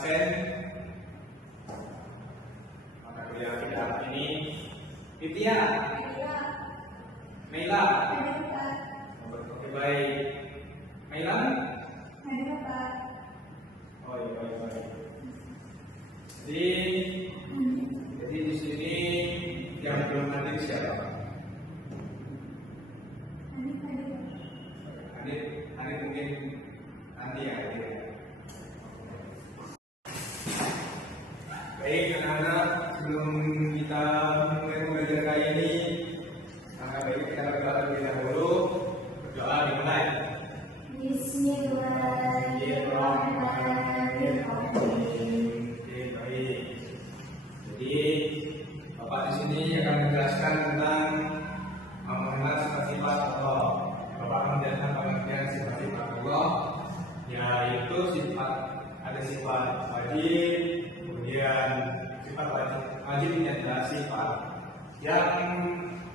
absen. Maka beliau tidak ini Titiya, Meila. Oke, baik. Meila? Oh iya, baik. Jadi di sini yang belum hadir siapa? Hadir mungkin nanti ya. Baik anak-anak, sebelum kita mulai belajar kali ini, maka baik kita berdoa terlebih dahulu. Berdoa dimulai. Bismillahirrahmanirrahim. Oke, baik. Jadi Bapak di sini akan menjelaskan tentang mengenal sifat-sifat Allah. Bapak akan menjelaskan pengertian sifat-sifat Allah, yaitu ada sifat wajib, kemudian sifat wajib ini adalah sifat yang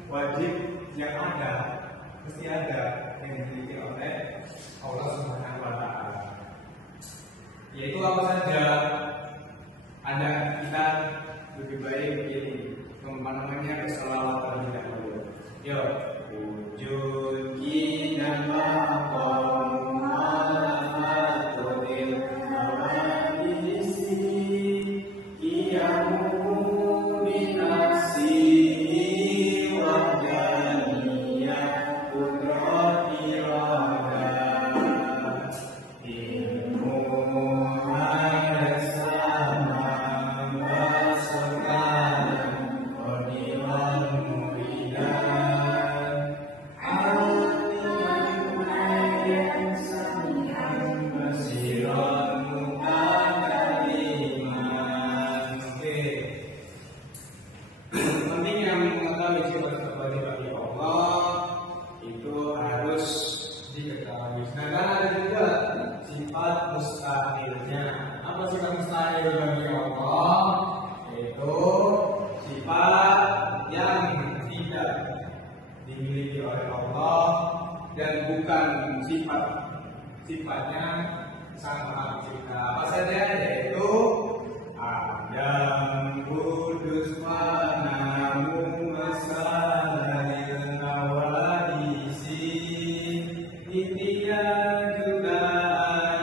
wajib yang ada, mesti ada yang dimiliki oleh Allah Subhanahu wa Ta'ala. Yaitu apa saja? Ada kita lebih baik begini, namanya berselawat terlebih dahulu. Yuk, wujud kita maqam alafatul awadisi qiyamu binafsi wahdaniyah qudrati rada ilmu sama masakan qadilan muridan aliman ayat sami'an basiran mutadaliman. Oke, penting yang mengetahui sifat-sifat bagi Allah itu harus diketahui. Sedangkan ada juga sifat mustahilnya. Apa sifat mustahil bagi Allah? Yaitu sifat yang tidak dimiliki oleh Allah dan bukan sifatnya sang maha pencipta. Apa saja? Yaitu Adam, Kudus, Manamu, Masalahil Nawadisi, Nitya juga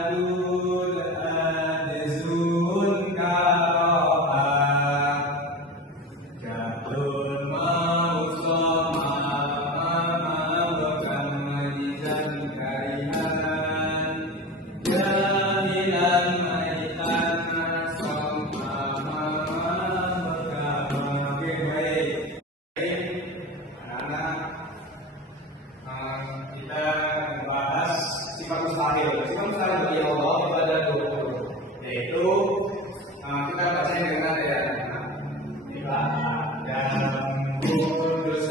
adul adezun karoha, jadul mausoma bukan majizan karihan, jahilan maitan nasom berkama. Oke, baik. Anak-anak, kita membahas sifat mustahil. Sifat mustahil bagi Allah itu ada 20, yaitu kita baca dengan ya, dan kudus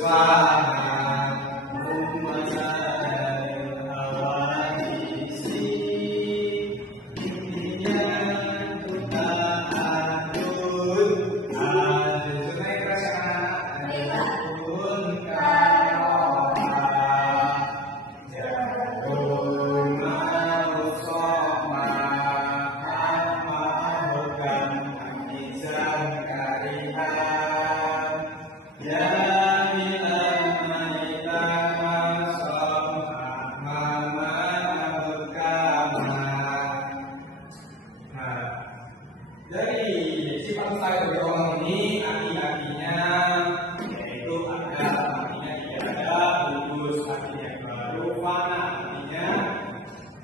dari sifat mustahil bagi Allah ini artinya yaitu ada, artinya tidak ada, kudus artinya baru, fana artinya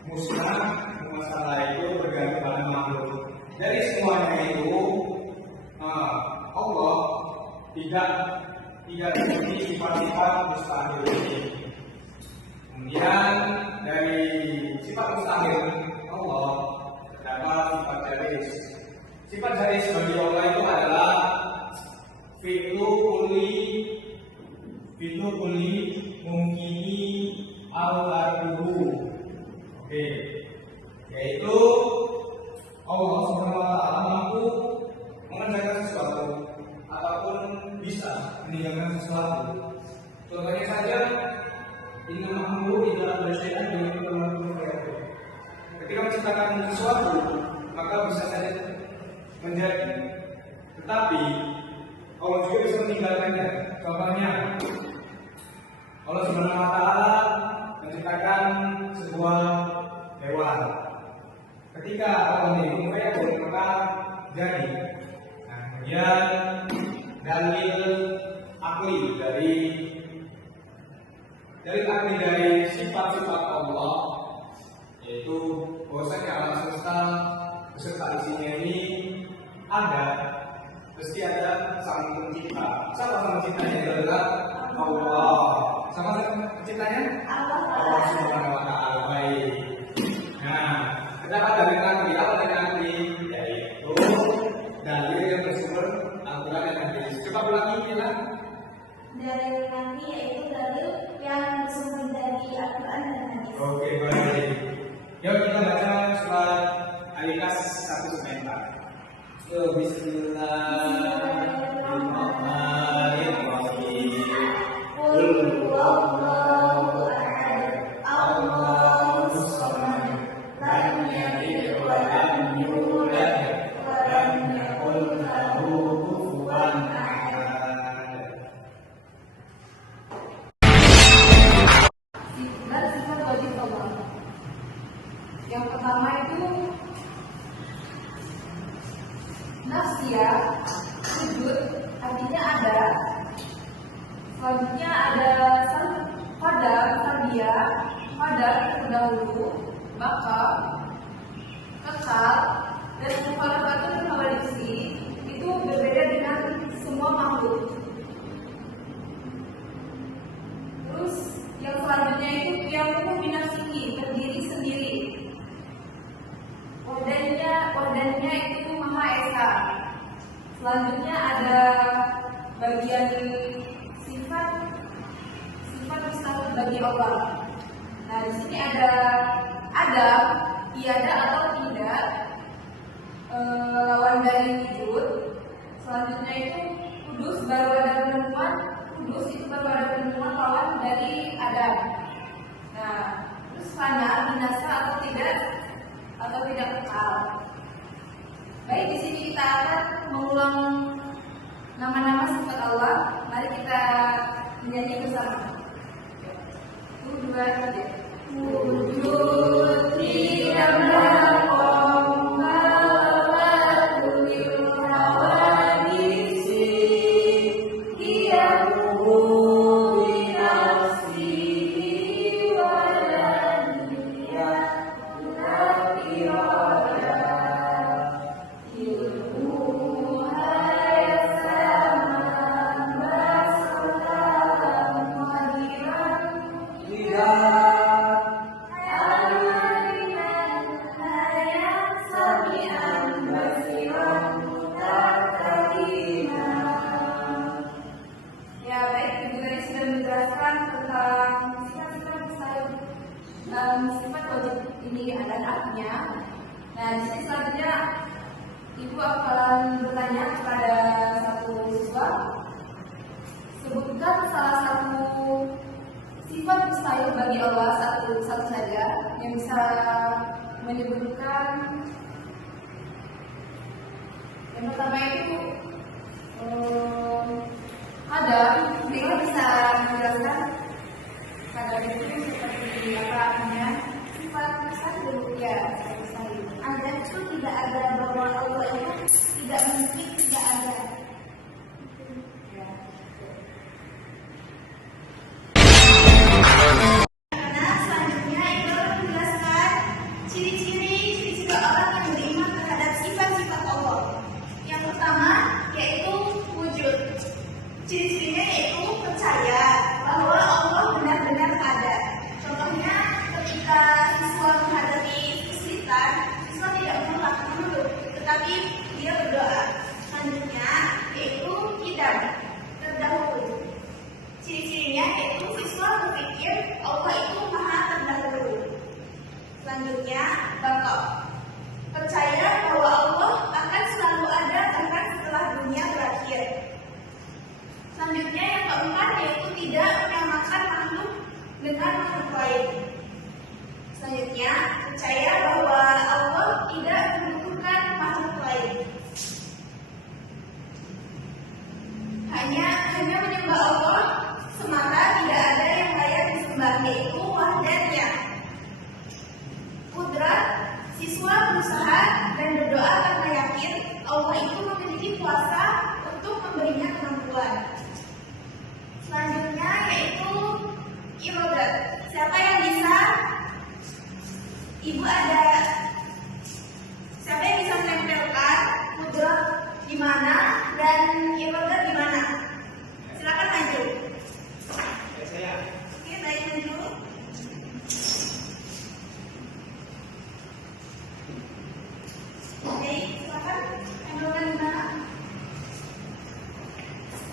musnah, masalah itu berganti pada makhluk. Dari semuanya itu Allah tidak memiliki sifat-sifat mustahil ini. Kemudian dari sifat mustahil Allah terdapat sifat jaris. Sifat jaris bagi Allah itu adalah fi'lu kulli mungkini al-arduhu. Oke, yaitu Allah Subhanahu wa Ta'ala mampu mengerjakan sesuatu ataupun bisa meninggalkan sesuatu. Contohnya saja, inna ma'amru idza bersyai'an dengan ketentuan. Ketika menciptakan sesuatu, maka bisa saja menjadi, tetapi Allah juga bisa meninggalkannya. Contohnya, Allah Subhanahu wa Ta'ala menciptakan sebuah hewan. Ketika Allah menyebut maka jadi. Nah, kemudian dalil akli dari sifat-sifat Allah, yaitu bahwasanya alam semesta beserta isinya ini mesti ada sang pencipta. Siapa sang penciptanya? Adalah Allah. Sama penciptanya? Allah Subhanahu wa Ta'ala. Baik. Nah, terdapat dalil akli, apa dalil akli? Yaitu dalil yang bersumber Al-Quran dan hadis. Coba ulangi bilang. Dalil akli yaitu dalil yang bersumber dari Al-Quran dan hadis. Oke, baik. Yuk kita baca surat Al-Ikhlas 1-4. Bismillahirrahmanirrahim. Qul huwallahu ahad, Allahus samad, lam yalid wa lam yulad wa lam yakul lahu kufuwan ahad. Sifat wajib Allah. Yang pertama itu nafsia, sujud, artinya ada. Selanjutnya ada qadar, qadar terdahulu, maka kekal, dan mukhalafatu hawadisi itu berbeda dengan semua makhluk. Terus yang selanjutnya itu yang binafsihi, berdiri sendiri. Wahdanya itu Maha Esa. Selanjutnya ada bagian sifat mustahil bagi Allah. Nah, di sini ada tiada atau tidak, lawan dari wujud. Selanjutnya itu kudus, baru ada penemuan. Kudus itu baru ada penemuan lawan dari Adam. Nah, terus fana, binasa atau tidak kekal. Baik, di sini kita akan mengulang nama-nama sifat Allah. Mari kita menyanyi bersama. 1, 2, 3. Wujud tidak melakom malawatul hawadisi, diamu binafsihi waladiyah nafiroda. Sifat wajib ini ada artinya. Nah, di sini selanjutnya Ibu akan bertanya kepada satu siswa, sebutkan salah satu sifat mustahil bagi Allah, satu saja yang bisa menyebutkan. Yang pertama itu ada, mereka bisa menjelaskan kadar itu seperti apa artinya? Sifat mustahil, ya, mustahil. Ada itu tidak ada, bahwa Allah itu tidak mungkin tidak ada. Karena selanjutnya itu menjelaskan ciri-ciri orang yang beriman terhadap sifat-sifat Allah. Yang pertama yaitu wujud. Ciri-cirinya yaitu percaya bahwa Allah benar-benar ada. Contohnya ketika siswa menghadapi kesulitan, siswa tidak menolak dulu, tetapi dia berdoa. Selanjutnya yaitu tidak terdahulu. Ciri-cirinya yaitu siswa berpikir Allah itu maha terdahulu. Selanjutnya baqa, percaya bahwa Allah akan selalu ada bahkan setelah dunia berakhir. Selanjutnya yang keempat yaitu tidak menyamakan makhluk dengan makhluk lain. Selanjutnya percaya bahwa Allah tidak membutuhkan makhluk lain. menyembah Allah semata, tidak ada yang layak disembah, yaitu wahdatnya. Kudrat, siswa berusaha dan berdoa karena yakin Allah itu memiliki kuasa untuk memberinya kemampuan. Selanjutnya yaitu irodat. Siapa yang bisa? Ibu ada. Siapa yang bisa menempelkan kudrat di mana dan irodat di mana? Silakan maju. Saya. Oke, baik, maju. Baik, silakan tempelkan di mana?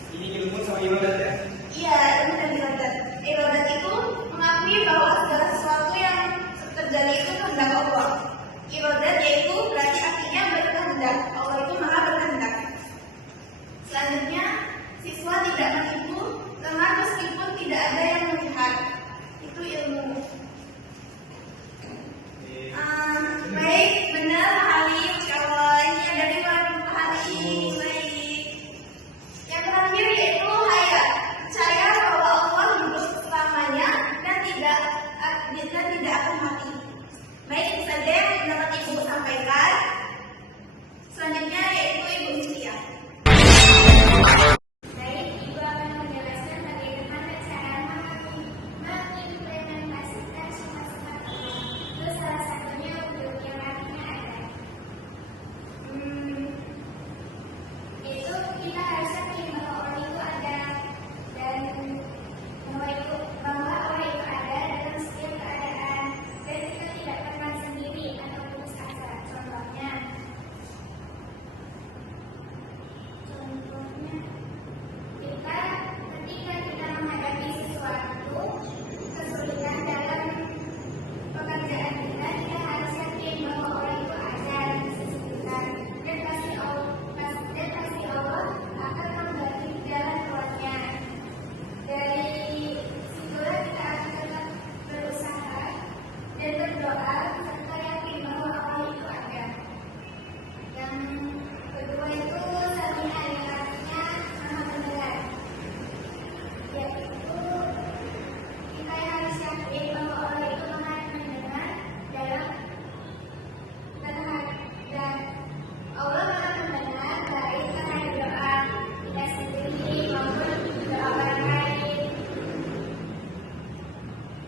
Ini ilmu sama ibadat ya. Iya, ilmu dan irodat. Irodat itu mengakui bahwa segala sesuatu yang terjadi itu kehendak Allah. Irodat yaitu berarti artinya berkehendak. Allah itu maha berkehendak. Selanjutnya, siswa tidak menipu karena meskipun tidak ada yang melihat. Itu ilmu. Baik, benar Pak Halim. Kalau ini ada di Pak Halim. Baik. Yang terakhir yaitu hayat. Percaya bahwa Allah hidup selamanya dan tidak akan mati. Baik, itu saja yang dapat Ibu sampaikan. Selanjutnya yaitu Ibu Cynthia. Baik, Ibu akan menjelaskan bagaimana cara mengimplementasikan sifat-sifat Allah. Itu salah satunya untuk yang artinya ada. Itu kita harus yakin bahwa Allah itu ada dan bahwa Allah itu ada dalam setiap keadaan dan kita tidak pernah sendiri atau putus asa. Contohnya ketika kita menghadapi sesuatu kesulitan dalam pekerjaan kita harus yakin bahwa Allah itu ada di sisi kita dan pasti Allah akan membantu jalan keluarnya. Dari situlah kita akan tetap berusaha dan berdoa serta yakin bahwa Allah itu ada. Yang kedua itu Sami'a, yang artinya maha mendengar, yaitu kita harus yakin bahwa Allah itu maha mendengar dan Allah maha mendengar baik terhadap doa kita sendiri maupun doa orang lain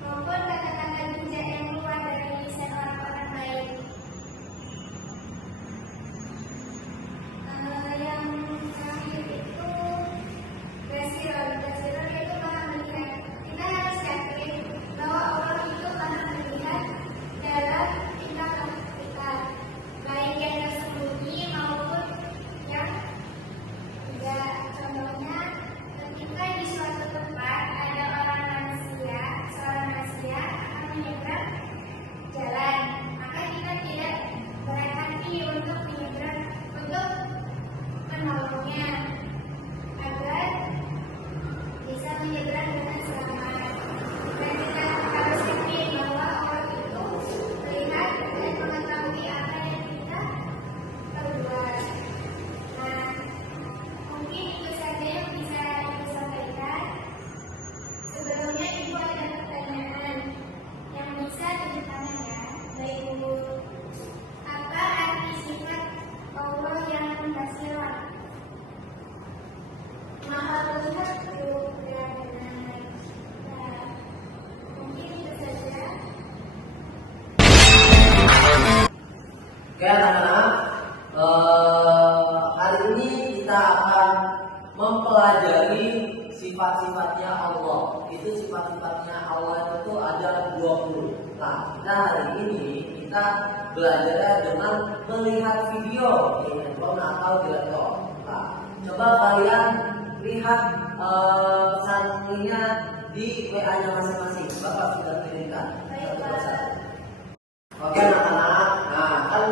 maupun kata-kata bijak yang keluar dari lisan orang-orang lain. Yang terakhir itu Basirah itu maha melihat. Kita harus yakin bahwa Allah itu maha melihat dalam tingkah laku kita, baik yang tersembunyi maupun yang tidak. Contohnya, ketika di suatu tempat ada seorang manusia akan menyeberang jalan, maka kita tidak berhati untuk menolongnya agar bisa menyeberang dengan selamat. Dan kita harus yakin bahwa Allah itu melihat dan mengetahui apa yang kita perbuat. Nah, mungkin itu saja yang bisa Ibu sampaikan. Sebelumnya Ibu ada pertanyaan yang bisa ditanya ya. Baik Ibu, apa arti sifat Allah yang basirah? Maha melihat itu benar. Nah, mungkin itu saja. Oke anak-anak, hari ini kita akan mempelajari sifat-sifatnya Allah. Itu sifat-sifatnya Allah itu ada 20. Nah, kita hari ini kita belajar dengan melihat video di handphone atau di laptop. Nah, coba kalian lihat pesannya di WA-nya masing-masing. Bapak sudah kirimkan. Oke anak-anak, nah kan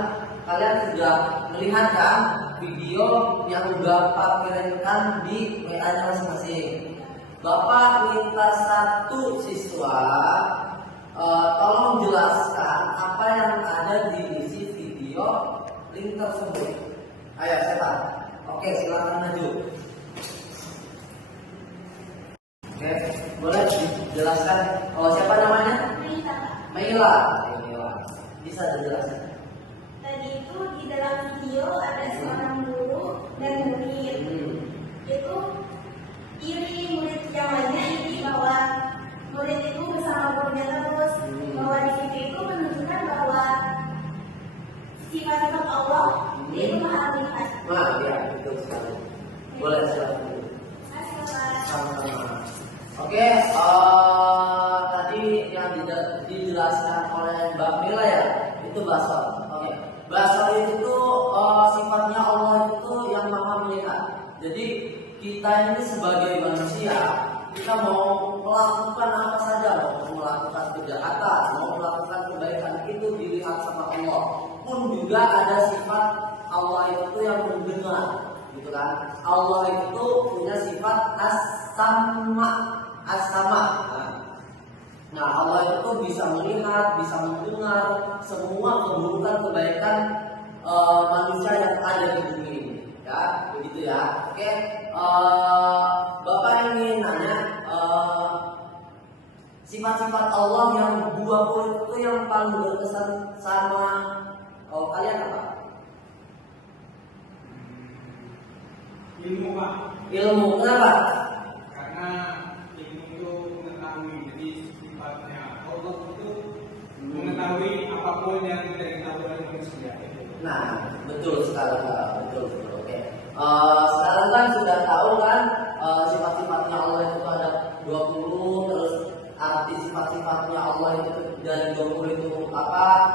kalian sudah melihat kan video yang Bapak kirimkan di WA-nya masing-masing. Bapak minta satu siswa tolong jelaskan apa yang ada di isi video link tersebut. Ayo Setan. Oke, silakan maju. Oke, boleh dijelaskan? Oh, siapa namanya? Berita. Maila. Bisa dijelaskan? Tadi itu di dalam video ada seorang guru dan murid. Itu iri murid yang lainnya iri bahwa murid itu bersama gurunya terus. Bahwa di situ itu menunjukkan bahwa sifat-sifat Allah itu maha melihat. Nah, ya, betul sekali. Boleh silakan. Sama-sama. Oke, tadi yang dijelaskan oleh Mbak Mila ya, itu basar. Oke, basar itu tuh sifatnya Allah itu yang maha melihat. Jadi kita ini sebagai manusia, kita mau melakukan apa saja, mau melakukan kejahatan, mau melakukan kebaikan itu dilihat sama Allah. Pun juga ada sifat Allah itu yang mendengar, gitu kan? Allah itu punya sifat as-sama. Nah, Allah itu bisa melihat, bisa mendengar semua keburukan kebaikan manusia yang ada di bumi ini, ya, begitu ya. Oke, Bapak ingin nanya sifat-sifat Allah yang 20 itu yang paling berkesan sama kalian apa? Ilmu, Pak. Ilmu, kenapa? Karena ilmu itu mengetahui, jadi sifatnya Allah itu mengetahui apapun yang tidak diketahui oleh manusia. Nah, betul sekali, Pak. Betul. Oke. Sekarang kan sudah tahu kan sifat-sifatnya Allah itu ada 20, terus arti sifat-sifatnya Allah itu dari 20 itu apa?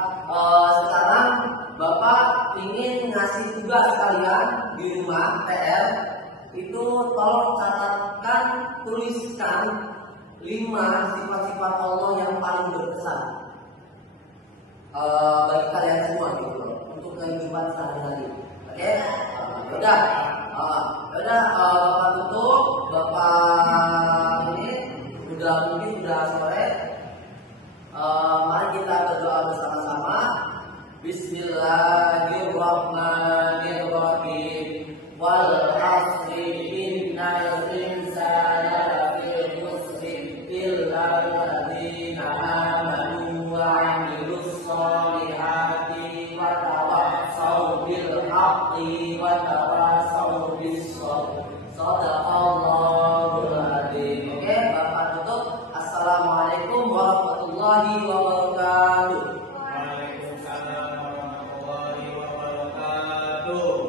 Sekarang Bapak ingin ngasih tugas kalian di rumah PR itu tolong catatkan, tuliskan 5 sifat-sifat Allah yang paling berkesan bagi kalian semua gitu loh, untuk kehidupan sehari-hari. Oke? Yaudah, Bapak tutup. Bapak ini mungkin udah sore. Mari kita berdoa bersama-sama. Bismillahirrahmanirrahim. Wal 'asri innal insana lafi khusrin illa alladziina aamanu wa 'amilus sholihati wa tawassaw bil haqqi wa tawassaw bis sabr. Shadaqallahul adzim. Oke, Bapak tutup. Assalamualaikum warahmatullahi wabarakatuh. Waalaikumsalam warahmatullahi wabarakatuh.